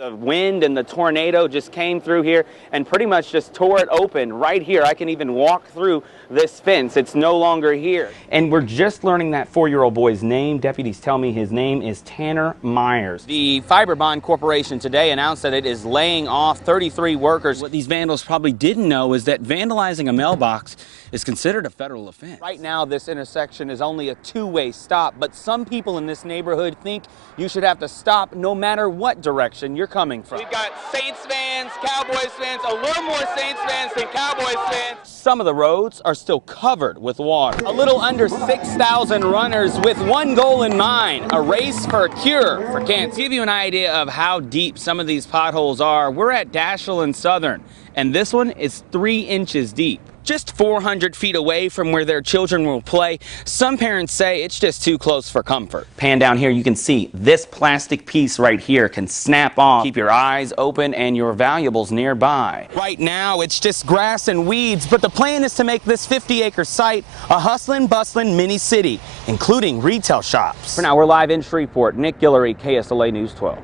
The wind and the tornado just came through here and pretty much just tore it open right here. I can even walk through this fence. It's no longer here. And we're just learning that 4-year-old boy's name. Deputies tell me his name is Tanner Myers. The Fiberbond Corporation today announced that it is laying off 33 workers. What these vandals probably didn't know is that vandalizing a mailbox is considered a federal offense. Right now, this intersection is only a two-way stop, but some people in this neighborhood think you should have to stop no matter what direction you're coming from. We've got Saints fans, Cowboys fans, a little more Saints fans than Cowboys fans. Some of the roads are still covered with water. A little under 6,000 runners with one goal in mind, a race for a cure for cancer. To give you an idea of how deep some of these potholes are, we're at Dashiell and Southern, and this one is 3 inches deep. Just 400 feet away from where their children will play, some parents say it's just too close for comfort. Pan down here, you can see this plastic piece right here can snap off. Keep your eyes open and your valuables nearby. Right now, it's just grass and weeds, but the plan is to make this 50-acre site a hustlin' bustlin' mini city, including retail shops. For now, we're live in Shreveport. Nick Guillory, KSLA News 12.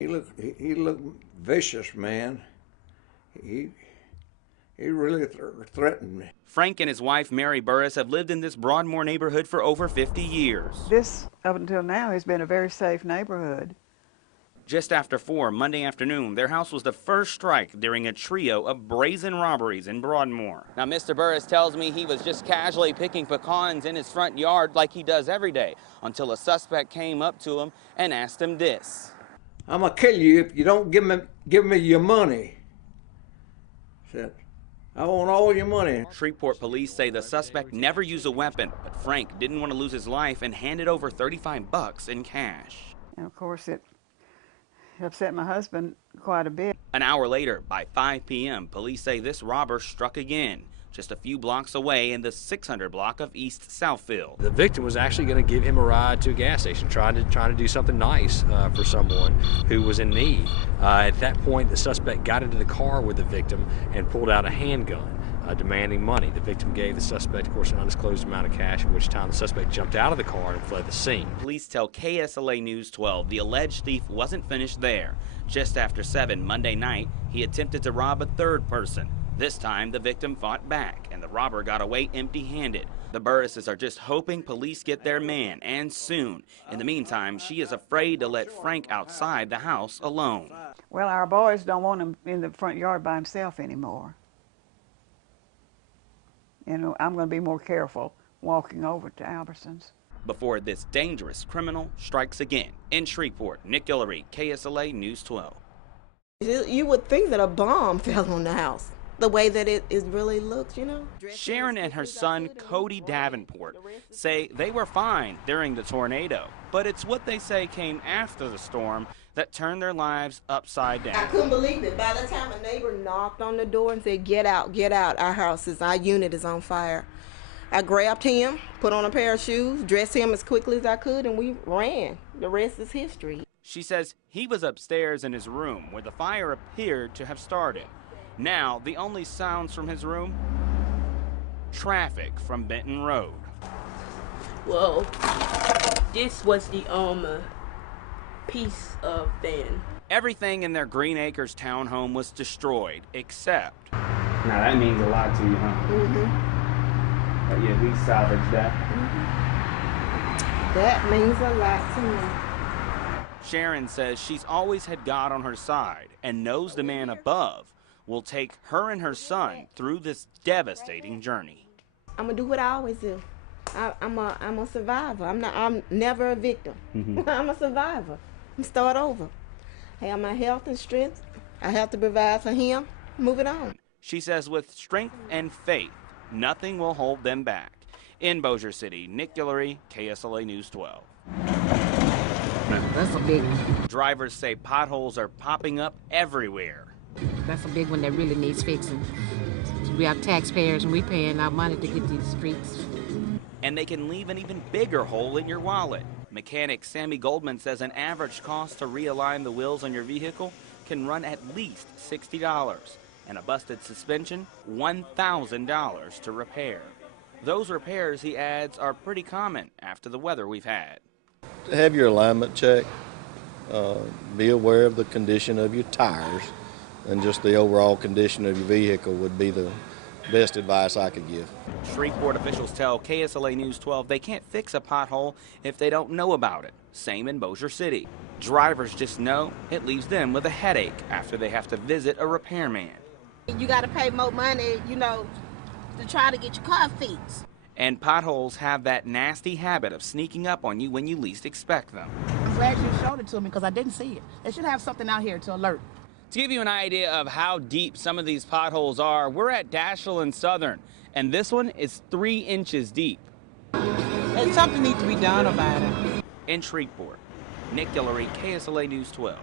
He looked vicious, man. He really threatened me. Frank and his wife, Mary Burris, have lived in this Broadmoor neighborhood for over 50 years. This, up until now, has been a very safe neighborhood. Just after 4 Monday afternoon, their house was the first strike during a trio of brazen robberies in Broadmoor. Now, Mr. Burris tells me he was just casually picking pecans in his front yard like he does every day until a suspect came up to him and asked him this. "I'm gonna kill you if you don't give me your money." Said, "I want all your money." Shreveport police say the suspect never used a weapon, but Frank didn't want to lose his life and handed over $35 in cash. And of course, it upset my husband quite a bit. An hour later, by 5 p.m., police say this robber struck again, just a few blocks away in the 600 block of East Southfield. The victim was actually going to give him a ride to a gas station, trying to do something nice for someone who was in need. At that point, the suspect got into the car with the victim and pulled out a handgun, demanding money. The victim gave the suspect, of course, an undisclosed amount of cash, at which time the suspect jumped out of the car and fled the scene. Police tell KSLA News 12 the alleged thief wasn't finished there. Just after 7 Monday night, he attempted to rob a third person. This time, the victim fought back, and the robber got away empty-handed. The Burrises are just hoping police get their man, and soon. In the meantime, she is afraid to let Frank outside the house alone. Well, our boys don't want him in the front yard by himself anymore. You know, I'm going to be more careful walking over to Albertsons. Before this dangerous criminal strikes again. In Shreveport, Nick Guillory, KSLA News 12. You would think that a bomb fell on the house. The way that it really looks, you know. Sharon and her son, Cody Davenport, say they were fine during the tornado, but it's what they say came after the storm that turned their lives upside down. I couldn't believe it. By the time a neighbor knocked on the door and said, get out, our unit is on fire. I grabbed him, put on a pair of shoes, dressed him as quickly as I could, and we ran. The rest is history. She says he was upstairs in his room where the fire appeared to have started. Now, the only sounds from his room? Traffic from Benton Road. Well, this was the piece of van. Everything in their Green Acres townhome was destroyed, except... Now, that means a lot to you, huh? Mm-hmm. But you at least salvaged that. Mm-hmm. That means a lot to me. Sharon says she's always had God on her side and knows the man above will take her and her son through this devastating journey. I'm gonna do what I always do. I'm a survivor. I'm never a victim. Mm-hmm. I'm a survivor. I'm start over. I have my health and strength. I have to provide for him. Move it on. She says with strength and faith, nothing will hold them back. In Bossier City, Nick Guillory, KSLA News 12. That's a big one. Drivers say potholes are popping up everywhere. That's a big one that really needs fixing. We are taxpayers and we paying our money to get these streets. And they can leave an even bigger hole in your wallet. Mechanic Sammy Goldman says an average cost to realign the wheels on your vehicle can run at least $60, and a busted suspension, $1,000 to repair. Those repairs, he adds, are pretty common after the weather we've had. To have your alignment checked, be aware of the condition of your tires, and just the overall condition of your vehicle would be the best advice I could give. Shreveport officials tell KSLA News 12 they can't fix a pothole if they don't know about it. Same in Bossier City. Drivers just know it leaves them with a headache after they have to visit a repairman. You got to pay more money, you know, to try to get your car fixed. And potholes have that nasty habit of sneaking up on you when you least expect them. I'm glad you showed it to me because I didn't see it. They should have something out here to alert. To give you an idea of how deep some of these potholes are, we're at Dashiell and Southern, and this one is 3 inches deep. And something needs to be done about it. In Shreveport, Nick Guillory, KSLA News 12.